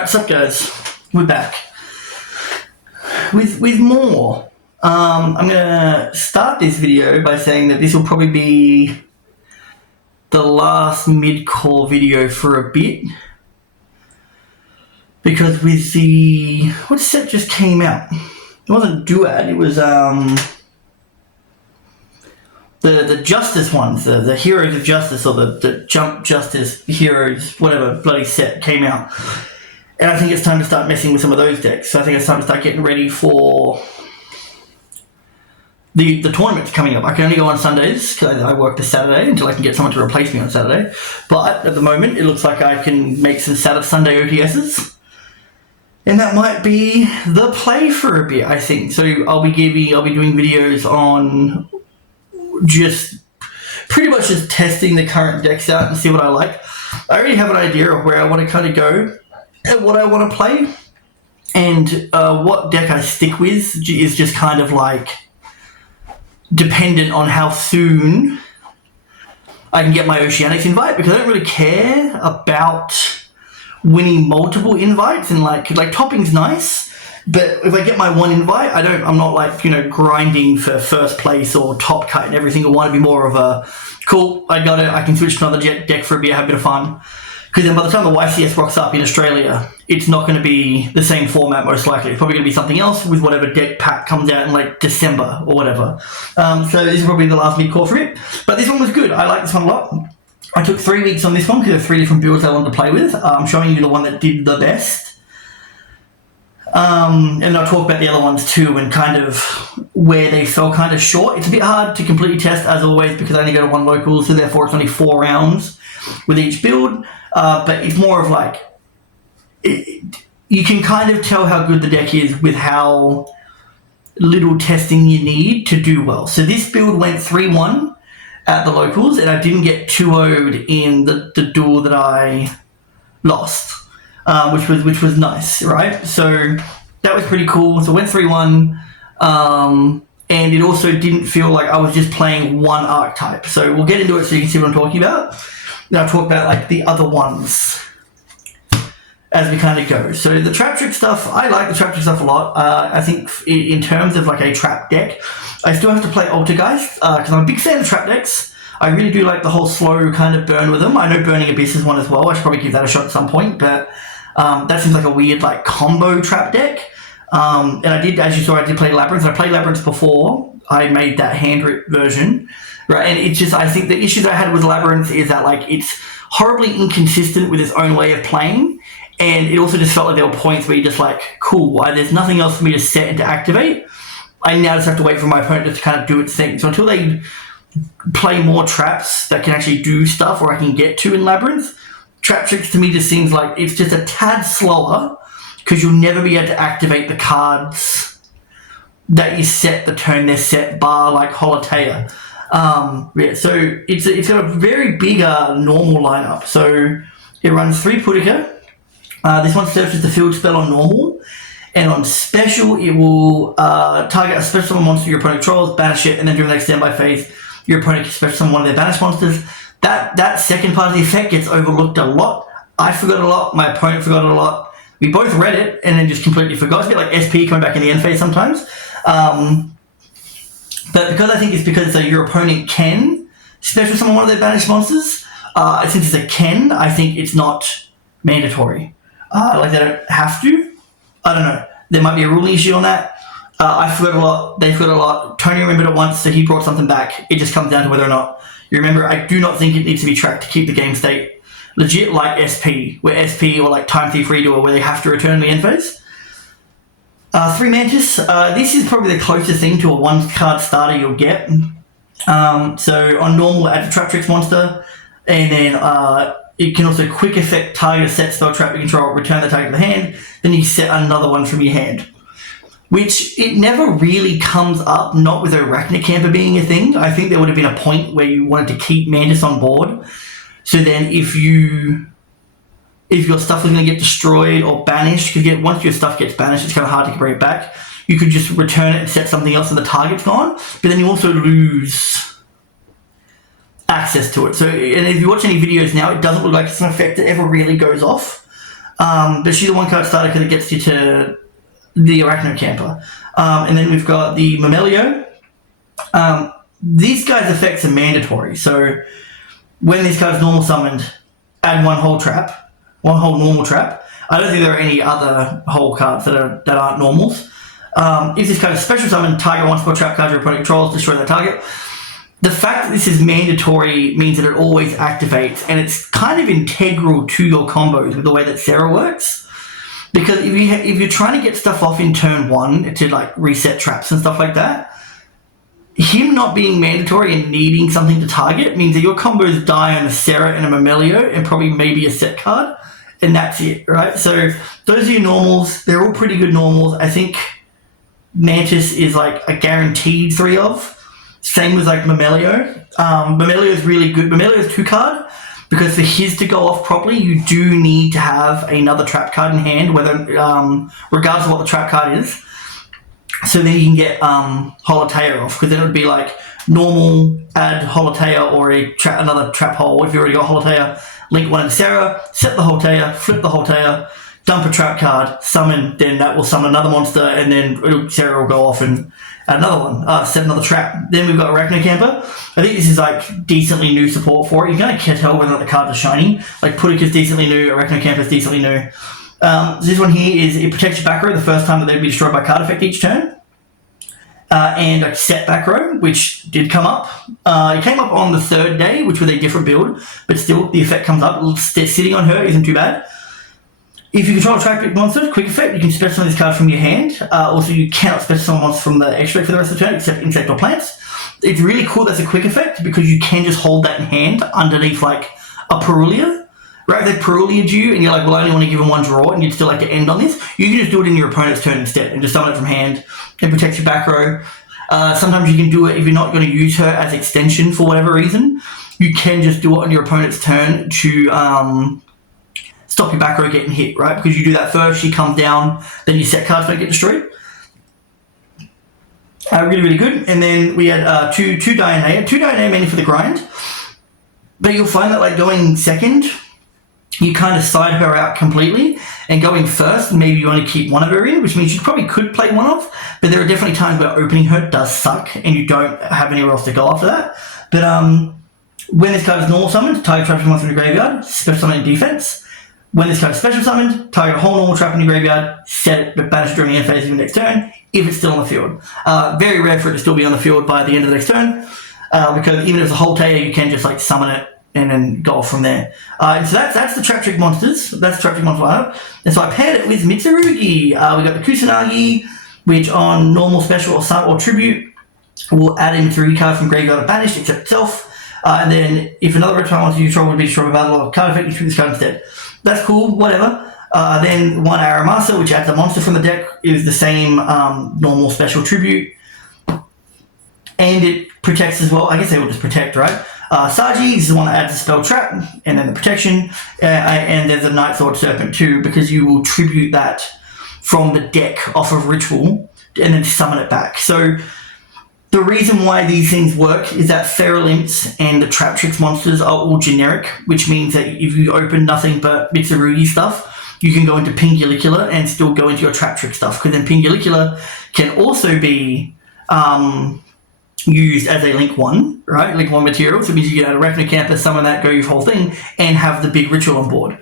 Alright, what's up guys? We're back with more. I'm gonna start this video by saying that this will probably be the last mid-core video for a bit, because with the what set just came out, it wasn't Duad, it was the Justice ones, the Heroes of Justice, or the Jump Justice Heroes, whatever bloody set came out. And I think it's time to start messing with some of those decks. So I think it's time to start getting ready for the tournaments coming up. I can only go on Sundays because I work this Saturday until I can get someone to replace me on Saturday. But at the moment, it looks like I can make some Sunday OTSs. And that might be the play for a bit, I think. So I'll be doing videos on just pretty much just testing the current decks out and see what I like. I already have an idea of where I want to kind of go and what I want to play, and what deck I stick with is just kind of like dependent on how soon I can get my Oceanics invite, because I don't really care about winning multiple invites, and like topping's nice, but if I get my one invite, I'm not like, grinding for first place or top cut in every single one. It'd be more of a cool, I got it, I can switch to another deck for a bit, have a bit of fun. Because then by the time the YCS rocks up in Australia, it's not going to be the same format, most likely. It's probably going to be something else with whatever deck pack comes out in like December or whatever. So this is probably the last mid-core for it. But this one was good. I like this one a lot. I took 3 weeks on this one because there are 3 different builds I wanted to play with. I'm showing you the one that did the best. And I'll talk about the other ones too, and kind of where they fell kind of short. It's a bit hard to completely test, as always, because I only go to 1 local, so therefore it's only 4 rounds with each build. But it's more of like, you can kind of tell how good the deck is with how little testing you need to do well. So this build went 3-1 at the locals, and I didn't get 2-0'd in the duel that I lost, which was nice, right? So that was pretty cool. So it went 3-1, and it also didn't feel like I was just playing one archetype. So we'll get into it so you can see what I'm talking about. Now I'll talk about like the other ones as we kind of go. So the Traptrix stuff, I like the Traptrix stuff a lot. I think in terms of like a trap deck, I still have to play Altergeist, because I'm a big fan of trap decks. I really do like the whole slow kind of burn with them. I know Burning Abyss is one as well. I should probably give that a shot at some point, but that seems like a weird like combo trap deck. And I did, as you saw, I did play Labyrinth. I played Labyrinth before. I made that handwritten version. Right, and it's just, I think the issues I had with Labyrinth is that like it's horribly inconsistent with its own way of playing, and it also just felt like there were points where you're just like, cool, there's nothing else for me to set and to activate. I now just have to wait for my opponent to kind of do its thing. So until they play more traps that can actually do stuff or I can get to in Labyrinth, Traptrix to me just seems like it's just a tad slower, because you'll never be able to activate the cards that you set the turn they're set, bar like Holotea. So it's got a very big normal lineup. So it runs 3 Putika. This one serves as the field spell on normal, and on special it will target a special summon monster your opponent controls, banish it, and then during the next standby phase, your opponent can special summon one of their banished monsters. That second part of the effect gets overlooked a lot. I forgot a lot. My opponent forgot it a lot. We both read it and then just completely forgot. It's a bit like SP coming back in the end phase sometimes. But because I think it's because your opponent can special summon one of their banished monsters, since it's a can, I think it's not mandatory. Like they don't have to. I don't know. There might be a ruling issue on that. I forgot a lot. They forgot a lot. Tony remembered it once, so he brought something back. It just comes down to whether or not you remember. I do not think it needs to be tracked to keep the game state legit like SP, where SP or like Time Thief Redo, where they have to return the end phase. 3 Mantis. This is probably the closest thing to a 1-card starter you'll get. So on normal, add a Traptrix monster, and then it can also quick effect target a set spell trap you control, return the target to the hand, then you set another one from your hand. Which it never really comes up, not with Arachnocamper being a thing. I think there would have been a point where you wanted to keep Mantis on board. So then if your stuff was going to get destroyed or banished, because once your stuff gets banished, it's kind of hard to bring it back. You could just return it and set something else and the target's gone. But then you also lose access to it. So, and if you watch any videos now, it doesn't look like it's an effect that ever really goes off. but she's a 1-card starter because it gets you to the Arachno Camper. And then we've got the Mamelio. These guys' effects are mandatory, so when these cards normal summoned, add one whole normal trap. I don't think there are any other whole cards that aren't normals. If this card is special summon, target one spell trap card your opponent controls, destroy that target. The fact that this is mandatory means that it always activates, and it's kind of integral to your combos with the way that Sarah works. Because if you're trying to get stuff off in turn 1 to like reset traps and stuff like that, him not being mandatory and needing something to target means that your combos die on a Sarah and a Mamelio and probably maybe a set card, and that's it, right? So those are your normals. They're all pretty good normals. I think Mantis is like a guaranteed 3 of. Same with like Mamelio. Mamelio is really good. Mamelio is 2-card because for his to go off properly, you do need to have another trap card in hand, whether regardless of what the trap card is. So then you can get Holotea off, because then it would be like normal, add Holotea or another trap hole. If you already got Holotea, link one into Sarah, set the Holotea, flip the Holotea, dump a trap card, summon, then that will summon another monster, and then Sarah will go off and add another one, set another trap. Then we've got Arachno Camper. I think this is like decently new support for it. You kind of can't tell whether the cards are shiny. Like Pudik is decently new, Arachno Camper is decently new. This one here is it protects your back row the first time that they'd be destroyed by card effect each turn. And a set back row, which did come up. It came up on the 3rd day, which was a different build, but still the effect comes up. Sitting on her isn't too bad. If you control a Traptrix monster, quick effect, you can special summon this card from your hand. Also, you cannot special summon monsters from the extract for the rest of the turn, except insect or plants. It's really cool that's a quick effect, because you can just hold that in hand underneath, like, a Perulia. Right, if they Perulia'd you, and you're like, well, I only want to give them one draw, and you'd still like to end on this, you can just do it in your opponent's turn instead, and just summon it from hand. It protects your back row. Sometimes you can do it if you're not going to use her as extension for whatever reason. You can just do it on your opponent's turn to stop your back row getting hit, right? Because you do that first, she comes down, then your set cards don't get destroyed. Really, really good. And then we had two Diana. 2 Diana mainly for the grind. But you'll find that like going second, you kind of side her out completely, and going first, maybe you only keep one of her in, which means you probably could play one off, but there are definitely times where opening her does suck, and you don't have anywhere else to go after that. But when this card is normal summoned, target trap monster in your graveyard, special summon in defense. When this card is special summoned, target a whole normal trap in your graveyard, set it, but banish during the end phase of your next turn, if it's still on the field. Very rare for it to still be on the field by the end of the next turn, because even if it's a whole Taya, you can just like summon it and then go off from there. And so that's the Traptrix monsters. That's the Traptrix monster lineup. And so I paired it with Mitsurugi. We got the Kusanagi, which on normal, special, or tribute will add a Mitsurugi card from graveyard or banished, except itself. And then if another reptile monster you control would be destroyed by battle or card effect, you choose this card instead. That's cool, whatever. Then one Aramasa, which adds a monster from the deck, is the same normal, special, tribute. And it protects as well. I guess they will just protect, right? Saji is the one that adds the spell trap, and then the protection, and there's a Night Sword Serpent too, because you will tribute that from the deck off of Ritual, and then summon it back. So the reason why these things work is that Feral Imps and the Traptrix monsters are all generic, which means that if you open nothing but Mitsurugi stuff, you can go into Pingulicula and still go into your Traptrix stuff, because then Pingulicula can also be used as a Link 1, right? Link 1 material, so it means you get a Arachno Camper, summon that, go your whole thing, and have the big Ritual on board,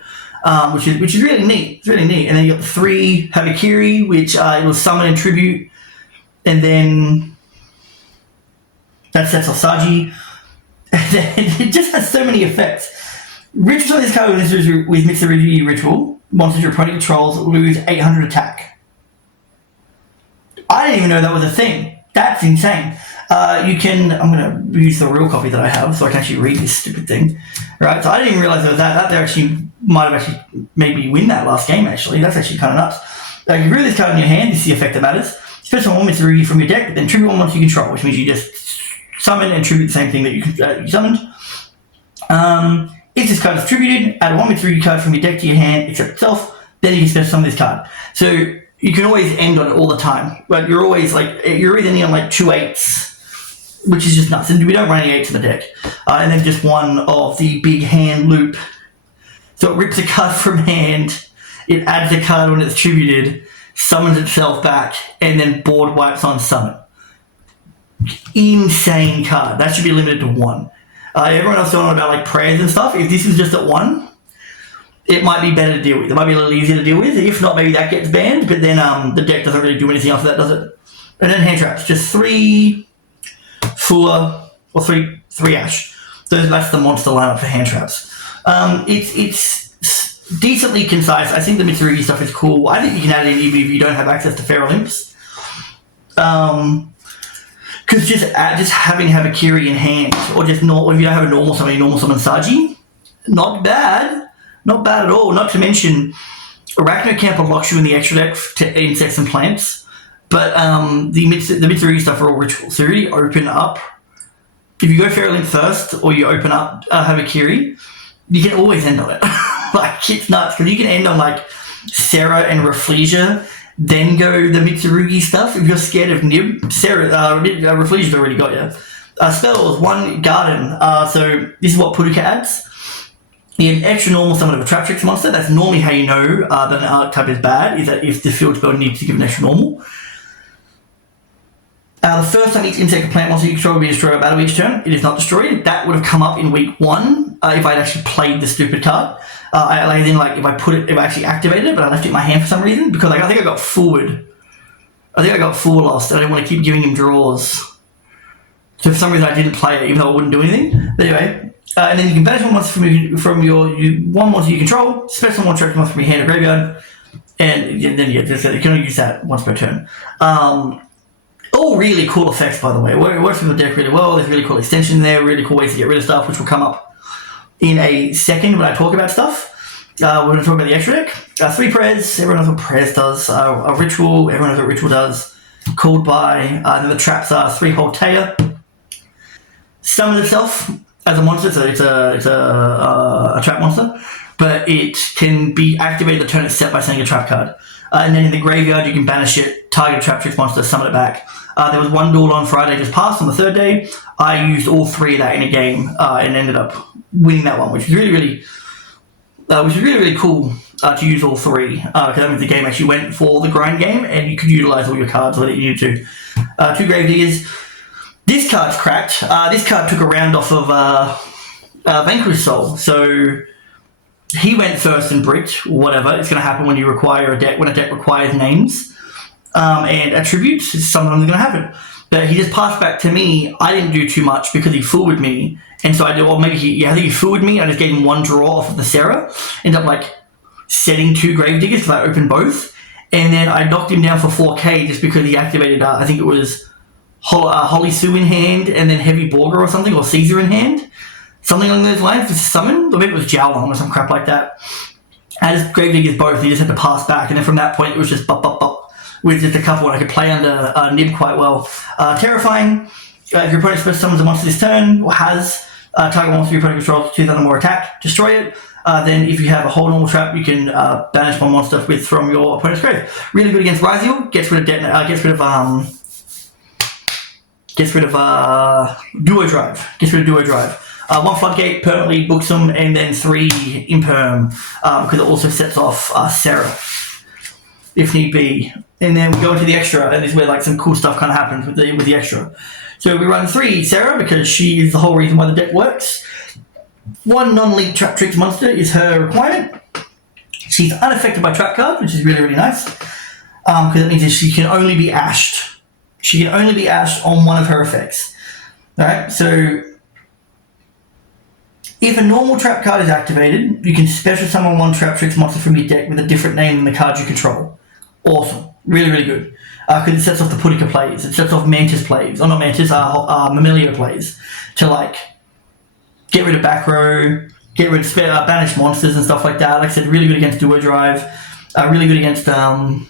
which is really neat. It's really neat. And then you got the 3 Habakiri, which it will summon and tribute, and then that sets off Saji. It just has so many effects. Rituals on this card with Mitsurugi Ritual, monsters your opponent controls lose 800 attack. I didn't even know that was a thing. That's insane. You can, I'm going to use the real copy that I have so I can actually read this stupid thing. Right, so I didn't even realize there was that. That actually might have actually made me win that last game, actually. That's actually kind of nuts. You read this card in your hand, this is the effect that matters. Special one Mitsurugi from your deck, but then tribute one monster you control, which means you just summon and tribute the same thing that you summoned. If this card is tributed, add 1 Mitsurugi card from your deck to your hand, except itself, then you can special summon this card. So you can always end on it all the time. But you're always like, you're either on like 2 8s, which is just nuts. And we don't run any 8s in the deck. And then just one of the big hand loop. So it rips a card from hand it adds a card when it's tributed, summons itself back, and then board wipes on summon. Insane card. That should be limited to 1. Everyone else talking about like prayers and stuff. If this is just at 1, it might be better to deal with. It might be a little easier to deal with. If not, maybe that gets banned, but then the deck doesn't really do anything else with that, does it? And then hand traps. Just 3 Fula, or 3 Ash. That's the monster lineup for hand traps. It's decently concise. I think the Mitsurugi stuff is cool. I think you can add it in even if you don't have access to Feral Imps. Because just having Habakiri in hand, or just not, if you don't have a normal summon Saji, not bad. Not bad at all. Not to mention, Arachnocamp unlocks you in the extra deck to insects and plants, but the Mitsurugi stuff are all rituals. So you really open up. If you go Feral Imp first, or you open up Habakiri, you can always end on it. Like, it's nuts, because you can end on, like, Sarah and Rafflesia, then go the Mitsurugi stuff. If you're scared of Nib, Rafflesia's already got you. Spells, 1 Garden. So this is what Puduka adds. An extra normal summon of a Traptrix monster. That's normally how you know that an archetype is bad, is that if the field spell needs to give an extra normal. The first time each insect or plant monster you control will be destroyed by battle each turn. It is not destroyed. That would have come up in week 1 if I'd actually played the stupid card. If I actually activated it, but I left it in my hand for some reason, because I think I got forward. I think I got forward lost, and I didn't want to keep giving him draws. So for some reason I didn't play it, even though it wouldn't do anything. But anyway, and then you can banish one monster from your one monster you control, special one Traptrix monster from your hand or graveyard, and then you can only use that once per turn. All really cool effects, by the way. It works with the deck really well. There's really cool extension there, really cool ways to get rid of stuff, which will come up in a second when I talk about stuff. We're going to talk about the extra deck. 3 prayers, everyone knows what prayers does. A ritual, everyone knows what ritual does. Called by, then the traps are 3 Holtea. Summons itself as a monster, so it's a trap monster, but it can be activated the turn it's set by sending a trap card. And then in the graveyard, you can banish it, target a Traptrix monster, summon it back. There was one duel on Friday just passed on the 3rd day. I used all 3 of that in a game and ended up winning that one, which is really cool to use all 3, because that means the game actually went for the grind game and you could utilize all your cards whether you needed to. 2 Gravediggers. This card's cracked. This card took a round off of Vanquish Soul, so he went first and bricked, whatever. It's going to happen when you require a deck, when a deck requires names and attributes. It's sometimes going to happen. But he just passed back to me. I didn't do too much because he forwarded me. And so I did, well, maybe I think he forwarded me. I just gave him 1 draw off of the Sarah. Ended up like setting 2 Gravediggers because I opened both. And then I knocked him down for 4k just because he activated, I think it was Holly Sue in hand and then Heavy Borger or something, or Caesar in hand. Something along those lines for summon, or maybe it was Jowlong or some crap like that. I just Gravediggers both, he just had to pass back, and then from that point it was just bop, with just a couple, and I could play under Nib quite well. Terrifying, if your opponent special summons a monster this turn, or has target monster your opponent controls 2 or more attack, destroy it. Then if you have a whole normal trap, you can banish one monster from your opponent's grave. Really good against Ryziel, gets rid of Duo Drive. 1 Floodgate, permanently books them, and then 3 Imperm, because it also sets off Sarah, if need be. And then we go into the extra, and this is where like some cool stuff kind of happens with the extra. So we run 3 Sarah, because she is the whole reason why the deck works. 1 non-league Traptrix monster is her requirement. She's unaffected by trap cards, which is really, really nice, because it means that she can only be ashed. She can only be ashed on one of her effects. Alright, so if a normal trap card is activated, you can special summon 1 Traptrix monster from your deck with a different name than the card you control. Awesome. Really, really good. Because it sets off the Puduka plays. It sets off Mantis plays. Or not Mantis, Mamilio plays. To like, get rid of back row, get rid of banished monsters and stuff like that. Like I said, really good against Duo Drive. Really good against the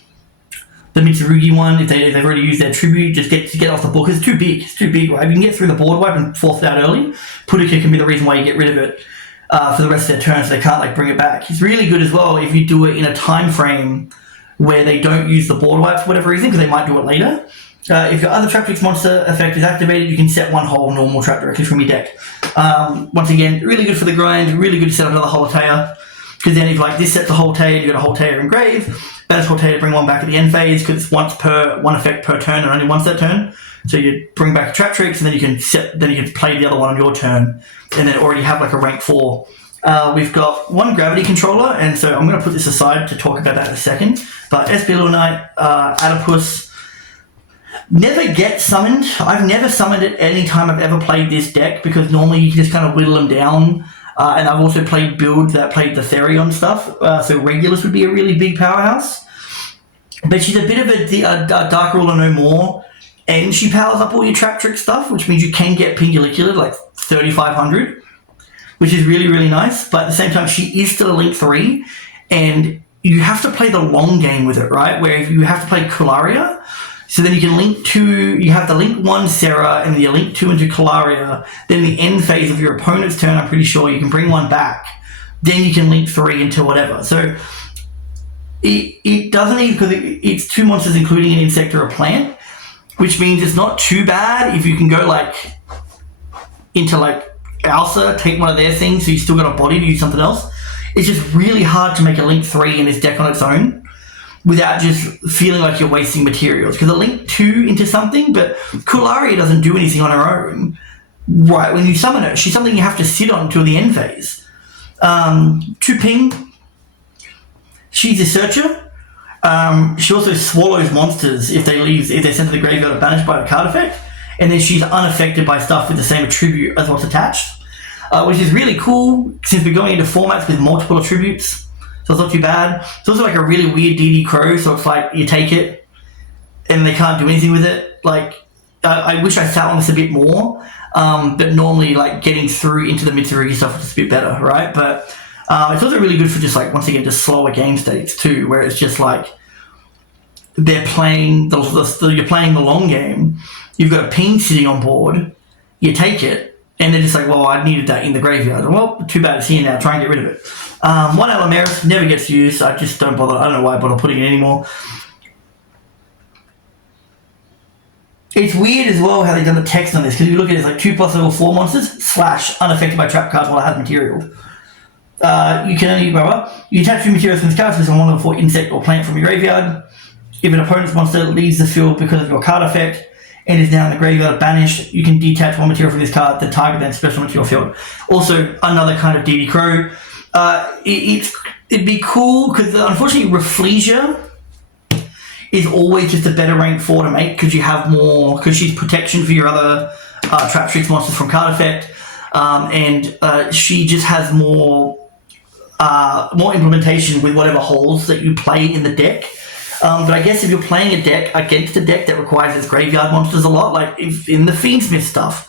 Mitsurugi one. If they've already used their tribute, just get off the book. It's too big. It's too big, right? If you can get through the board wipe and force it out early, Puduka can be the reason why you get rid of it for the rest of their turn, so they can't like bring it back. He's really good as well if you do it in a time frame where they don't use the board wipe for whatever reason, because they might do it later. If your other Traptrix monster effect is activated, you can set 1 whole normal trap directly from your deck. Once again, really good for the grind, really good to set up another Holtea. because then if like this sets a Holtea, you got a Holtea engrave, banish Holtea to bring one back at the end phase, because it's one effect per turn and only once that turn. So you bring back a Traptrix, and then you can play the other one on your turn, and then already have like a rank 4. We've got one gravity controller, and so I'm going to put this aside to talk about that in a second. But SP Little Knight, Adipus, never get summoned. I've never summoned it any time I've ever played this deck, because normally you can just kind of whittle them down. And I've also played builds that played the Therion stuff, so Regulus would be a really big powerhouse. But she's a bit of a Dark Ruler no more, and she powers up all your Traptrix stuff, which means you can get Pingulacular like 3,500, which is really, really nice. But at the same time, she is still a Link 3, and you have to play the long game with it, right? Where if you have to play Kularia, so then you can link 2, you have the link 1 Serra, and then you link 2 into Kularia. Then the end phase of your opponent's turn, I'm pretty sure, you can bring one back. Then you can link 3 into whatever. So it doesn't even, because it's 2 monsters including an insect or a plant, which means it's not too bad if you can go like into like Alsa, take one of their things, so you still got a body to use something else. It's just really hard to make a link 3 in this deck on its own without just feeling like you're wasting materials. Because a link 2 into something, but Kularia doesn't do anything on her own. Right, when you summon her, she's something you have to sit on until the end phase. 2 ping. She's a searcher. She also swallows monsters if they're sent to the graveyard or banished by a card effect. And then she's unaffected by stuff with the same attribute as what's attached. Which is really cool, since we're going into formats with multiple attributes. So it's not too bad. It's also like a really weird DD Crow, so it's like you take it and they can't do anything with it. Like, I wish I sat on this a bit more, but normally like getting through into the mid-3 stuff is a bit better, right? But it's also really good for just like, once again, just slower game states too, where it's just like they're playing, you're playing the long game, you've got a ping sitting on board, you take it, and they're just like, well, I needed that in the graveyard. Well, too bad it's here now, try and get rid of it. One Alameris never gets used. I just don't bother. I don't know why I bother putting it anymore. It's weird as well how they've done the text on this, because if you look at it, it's like 2+ level 4 monsters / unaffected by trap cards while it has material. You can only you attach 2 materials from this card to one level 4 insect or plant from your graveyard. If an opponent's monster leaves the field because of your card effect and is now in the graveyard banished, you can detach 1 material from this card, then target that special material field. Also, another kind of DD Crow. It'd be cool, because unfortunately Rafflesia is always just a better rank 4 to make, because you have more, because she's protection for your other Traptrix monsters from card effect, and she just has more implementation with whatever holes that you play in the deck. But I guess if you're playing a deck against a deck that requires its graveyard monsters a lot, like if in the Fiendsmith stuff,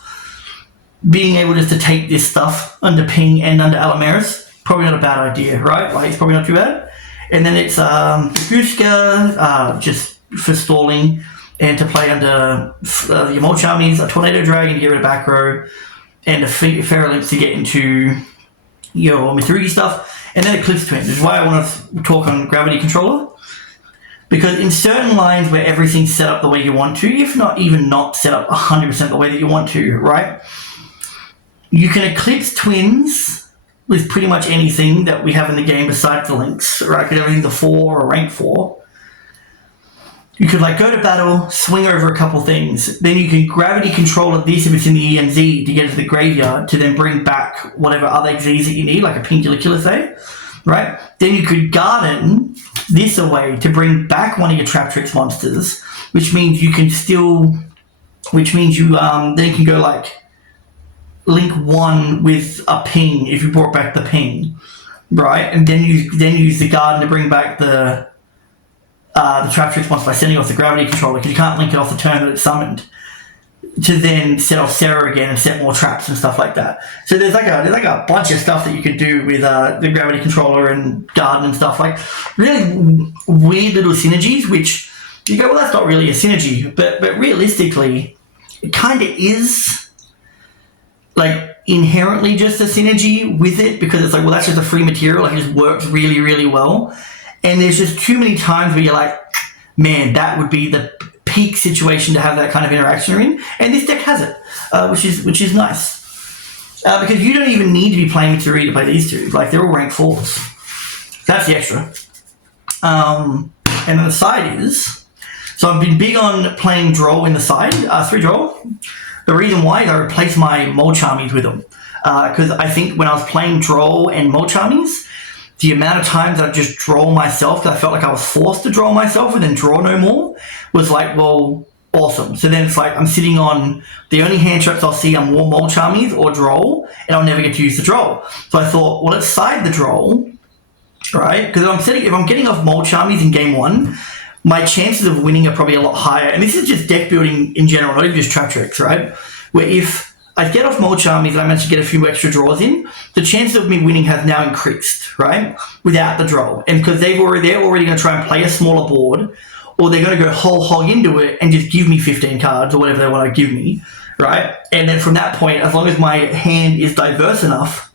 being able just to take this stuff under Ping and under Alameris, probably not a bad idea, right? Like, it's probably not too bad. And then it's Buska, just for stalling, and to play under your Mulch Armies, a Tornado Dragon to get rid of back row, and a Ferrolinx to get into your Mitsurugi stuff, and then Eclipse Twins, which is why I want to talk on Gravity Controller. Because in certain lines where everything's set up the way you want to, if not even not set up 100% the way that you want to, right? You can Eclipse Twins with pretty much anything that we have in the game besides the links, right? Because everything's a 4 or rank 4. You could like go to battle, swing over a couple things, then you can Gravity Controller this if it's in the EMZ to get into the graveyard to then bring back whatever other Xyz that you need, like a Pingulacular, say, right? Then you could Garden this away to bring back one of your Traptrix monsters, which means you can still, which means you then can go like link 1 with a ping if you brought back the ping, right? And then you use the Garden to bring back the Traptrix monster by sending off the Gravity Controller, because you can't link it off the turn that it's summoned, to then set off Serra again and set more traps and stuff like that. So there's like a bunch of stuff that you could do with the Gravity Controller and Garden and stuff, like really weird little synergies, which you go, well, that's not really a synergy, but realistically, it kind of is like inherently just a synergy with it, because it's like, well, that's just a free material, like it just works really, really well. And there's just too many times where you're like, man, that would be the peak situation to have that kind of interaction in, and this deck has it, which is nice, because you don't even need to be playing Mitsurugi to play these two. Like, they're all rank 4s. That's the extra. And then the side is, so I've been big on playing Droll in the side, 3 Droll. The reason why is I replaced my Molcharmies with them. Because I think when I was playing Droll and Molcharmies, the amount of times I just Droll myself, because I felt like I was forced to Droll myself and then draw no more, was like, well, awesome. So then it's like I'm sitting on the only hand traps I'll see are more Molcharmies or Droll, and I'll never get to use the Droll. So I thought, well, let's side the Droll, right? Because if I'm getting off Molcharmies in game 1, my chances of winning are probably a lot higher. And this is just deck building in general, not even just Traptrix, right? Where if I get off Molcharmies and I manage to get a few extra draws in, the chances of me winning have now increased, right? Without the Droll. And because they're already going to try and play a smaller board, or they're going to go whole hog into it and just give me 15 cards or whatever they want to give me, right? And then from that point, as long as my hand is diverse enough,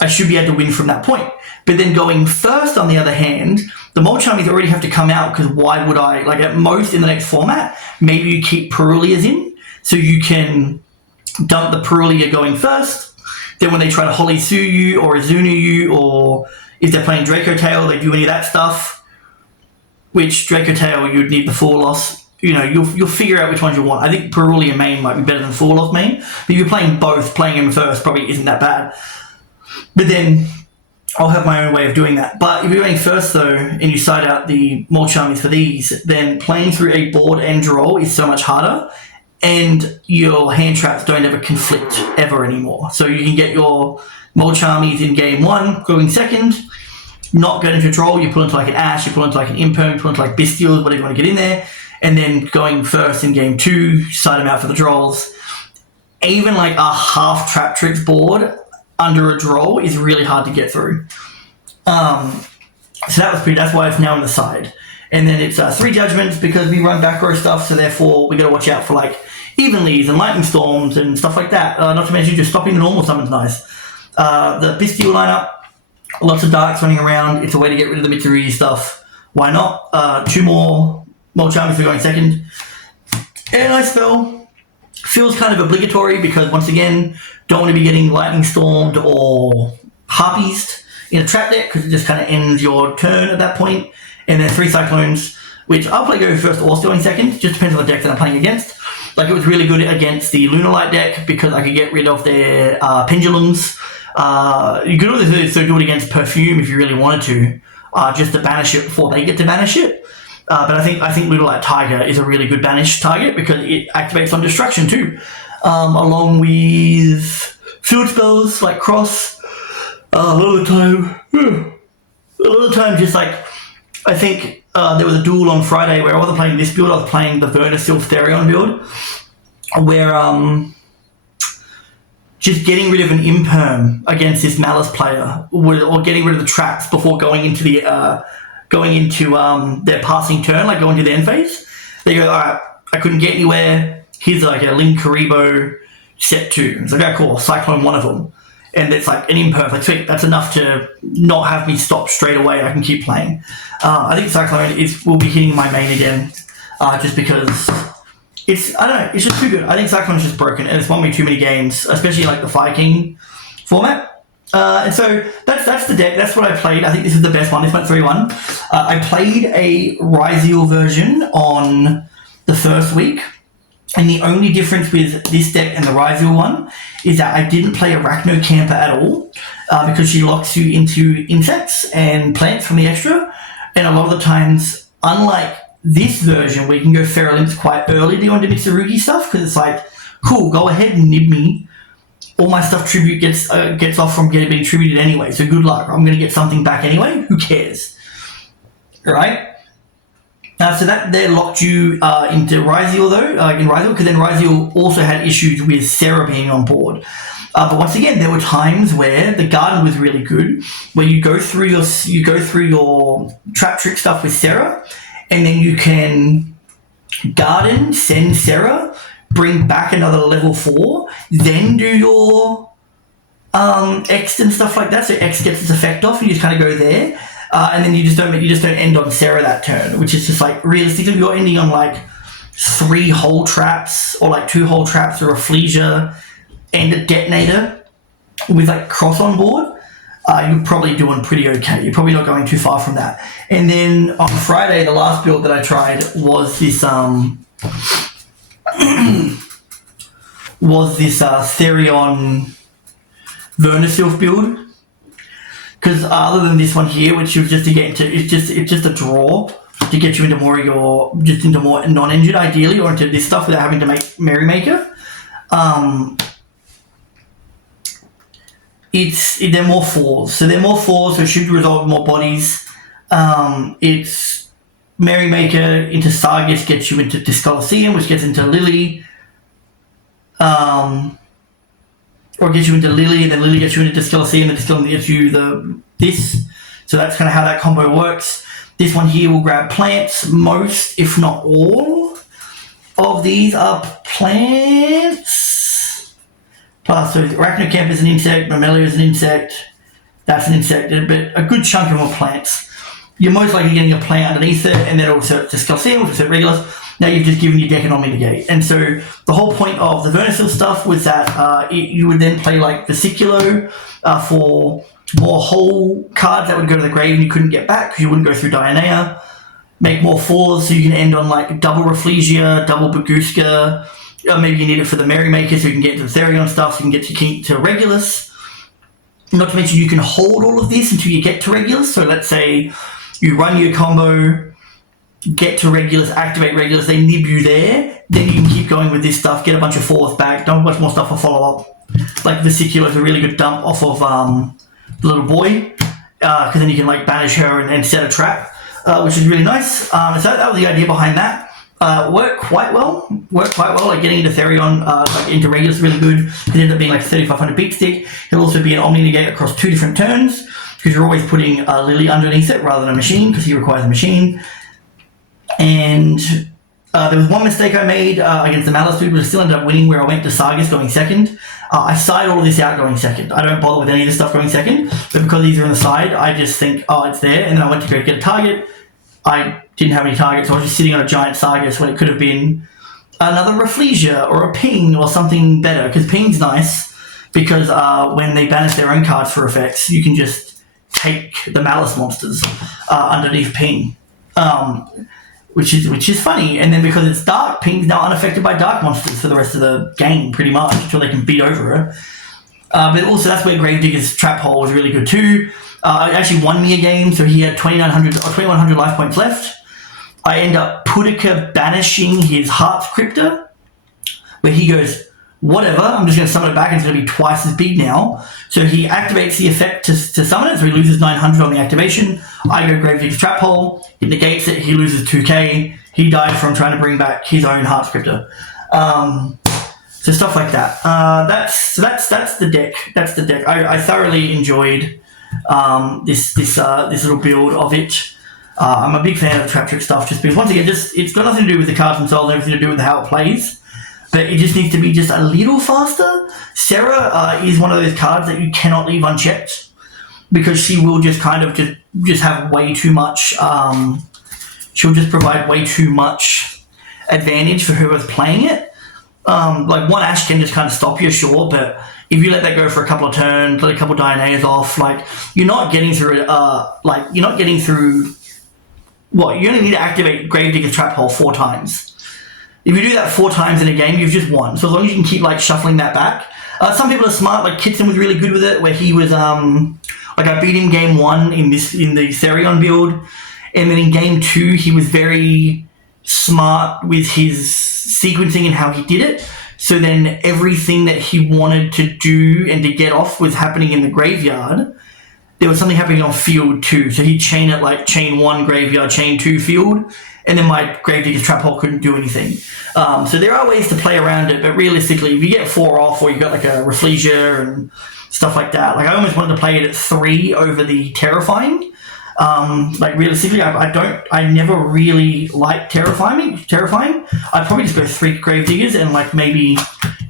I should be able to win from that point. But then going first, on the other hand, the Molcharmies already have to come out, because why would I? Like, at most in the next format, maybe you keep Perulias in, so you can dump the Perulia going first. Then when they try to Holly Sue you or Izunu you, or if they're playing Draco Tail, they do any of that stuff, which Draco Tail, you'd need the full loss. You know, you'll figure out which ones you want. I think Perulia main might be better than full loss main, but if you're playing both, playing him first probably isn't that bad. But then I'll have my own way of doing that. But if you're going first, though, and you side out the Molcharmies for these, then playing through a board and Droll is so much harder, and your hand traps don't ever conflict ever anymore. So you can get your Molcharmies in game 1, going second, not get into Droll, you pull into like an Ash, you pull into like an Imperm, you pull into like Bestials, whatever you want to get in there, and then going first in game 2, side them out for the Drolls. Even like a half Traptrix board under a Droll is really hard to get through. So that's why it's now on the side. And then it's 3 Judgments, because we run back row stuff, so therefore we got to watch out for like Evenlies and Lightning Storms and stuff like that. Not to mention just stopping the normal summons nice. The Bestial lineup, lots of Darks running around. It's a way to get rid of the Mitsurugi stuff. Why not? 2 more Molcharmies for going second. And I spell. Feels kind of obligatory, because once again, don't want to be getting Lightning Stormed or Harpies in a trap deck, because it just kind of ends your turn at that point. And then 3 Cyclones, which I'll play go first or still in second, just depends on the deck that I'm playing against. Like, it was really good against the Lunalight deck, because I could get rid of their Pendulums. You could also do it against Perfume if you really wanted to, just to banish it before they get to banish it. But I think Lunalight Tiger is a really good banish target, because it activates on destruction too, along with field spells like Cross. A lot of the time, just like, I think there was a duel on Friday where I wasn't playing this build, I was playing the Vernasil Therion build, where just getting rid of an Imperm against this Malice player, or getting rid of the traps before going into their passing turn, like going to the end phase. They go, alright, I couldn't get anywhere, here's like a Link Karibo set 2. It's like, okay, cool, Cyclone one of them. And it's like an Imperm, like, sweet, that's enough to not have me stop straight away, I can keep playing. I think Cyclone will be hitting my main again, just because it's just too good. I think Cyclone's just broken, and it's won me too many games, especially like the Fire King format. And so that's the deck. That's what I played. I think this is the best one. This went 3-1. I played a Ryziel version on the first week, and the only difference with this deck and the Ryziel one is that I didn't play Arachno Camper at all, because she locks you into insects and plants from the extra. And a lot of the times, unlike this version where you can go Feral Imps quite early to go into Mitsurugi stuff, because it's like, cool, go ahead and nib me. All my stuff tribute gets off from being tributed anyway, so good luck. I'm going to get something back anyway. Who cares? Right? So that there locked you into Ryziel, though, in Ryziel, because then Ryziel also had issues with Sarah being on board. But once again, there were times where the garden was really good, where you go through your Traptrix stuff with Sarah, and then you can garden, send Sarah, bring back another level 4, then do your X and stuff like that. So X gets its effect off, and you just kind of go there, and then you just don't end on Sarah that turn, which is just like, realistically, you're ending on like 3 hole traps, or like 2 hole traps, or a Flesia and a Detonator with like Cross on board. you're probably doing pretty okay. You're probably not going too far from that. And then on Friday, the last build that I tried was this Therion Vernisylph build. Because other than this one here, which was just to get into, it's just a draw to get you into more of your, just into more non-engine ideally, or into this stuff without having to make Merrymaker. They're more fours. So they're more fours, so it should result in more bodies. It's Merrymaker into Sargus gets you into Discoloseum, which gets into Lily. Or gets you into Lily, and then Lily gets you into Discoloseum, and Discoloseum gets you this. So that's kind of how that combo works. This one here will grab plants. Most, if not all, of these are plants. Plus, so Arachnocamp is an insect, Mammalia is an insect, that's an insect, but a good chunk of them are plants. You're most likely getting a plant underneath it, and then also Discoloseum, which is Regulus. Now you've just given your deck an Omni Negate. And so the whole point of the Vernisylph stuff was that you would then play like Vesiculo for more whole cards that would go to the grave and you couldn't get back because you wouldn't go through Dionea. Make more fours so you can end on like double Rafflesia, double Baguska. Maybe you need it for the Merrymaker so you can get to the Therion stuff, so you can get to Regulus. Not to mention you can hold all of this until you get to Regulus. So let's say you run your combo, get to Regulus, activate Regulus, they nib you there, then you can keep going with this stuff, get a bunch of fours back, dump a bunch more stuff for follow-up. Like Vesiculo is a really good dump off of the little boy, because then you can like banish her and set a trap, which is really nice. So that was the idea behind that. Worked quite well, like getting into Therion, like into Regulus is really good. It ended up being like 3500 beat stick. It'll also be an Omni Negate across 2 different turns, because you're always putting Lily underneath it rather than a machine, because he requires a machine. And there was one mistake I made against the Malice dude, but I still ended up winning, where I went to Sargus going second. I side all of this out going second. I don't bother with any of this stuff going second, but because these are on the side, I just think, oh, it's there. And then I went to go get a target. I didn't have any targets, so I was just sitting on a giant Sargus when it could have been another Rafflesia or a Ping or something better, because Ping's nice, because when they banish their own cards for effects, you can just take the Malice monsters underneath Ping. Which is funny, and then because it's dark, Ping's now unaffected by dark monsters for the rest of the game, pretty much, until they can beat over her. But also, that's where Gravedigger's Trap Hole was really good too. It actually won me a game, so he had 2,100 life points left. I end up Pudica banishing his Heart's Crypta, where he goes, whatever, I'm just going to summon it back, and it's going to be twice as big now. So he activates the effect to summon it, so he loses 900 on the activation. I go Gravedigger's Trap Hole, it negates it, he loses 2k. He died from trying to bring back his own Heart Scripter. So stuff like that. That's the deck. That's the deck. I thoroughly enjoyed this little build of it. I'm a big fan of the Traptrix stuff, just because once again, it's got nothing to do with the cards themselves, everything to do with how it plays. But it just needs to be just a little faster. Sarah is one of those cards that you cannot leave unchecked, because she will just kind of just have way too much. She'll just provide way too much advantage for whoever's playing it. Like one Ash can just kind of stop you, sure, but if you let that go for a couple of turns, let a couple of Dioneas off, like you're not getting through it. What you only need to activate Gravedigger's Trap Hole 4 times. If you do that 4 times in a game, you've just won. So as long as you can keep like shuffling that back. Some people are smart, like Kitson was really good with it, where he was like I beat him game 1 in the Therion build, and then in game 2 he was very smart with his sequencing and how he did it. So then everything that he wanted to do and to get off was happening in the graveyard. There was something happening on field 2, so he'd chain it like chain 1 graveyard, chain 2 field, and then my Gravedigger's Trap Hole couldn't do anything. So there are ways to play around it, but realistically, if you get 4 off, or you got like a Rafflesia and stuff like that, like I almost wanted to play it at 3 over the Terrifying. Like realistically, I never really liked Terrifying. I'd probably just go 3 Gravediggers and like maybe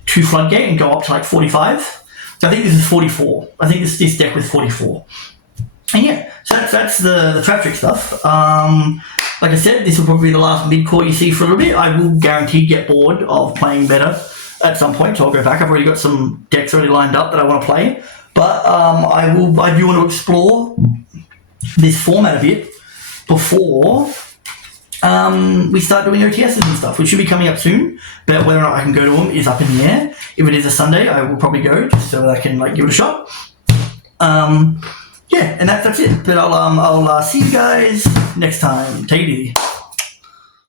2 Floodgate and go up to like 45. So I think this is 44. I think this deck was 44. And yeah, so that's the Traptrix stuff. Like I said, this will probably be the last mid-core you see for a little bit. I will guarantee get bored of playing better at some point, so I'll go back. I've already got some decks already lined up that I want to play. But I do want to explore this format a bit before we start doing OTSs and stuff, which should be coming up soon. But whether or not I can go to them is up in the air. If it is a Sunday, I will probably go just so that I can give it a shot. Yeah, and that's it. But I'll see you guys next time. Take it easy.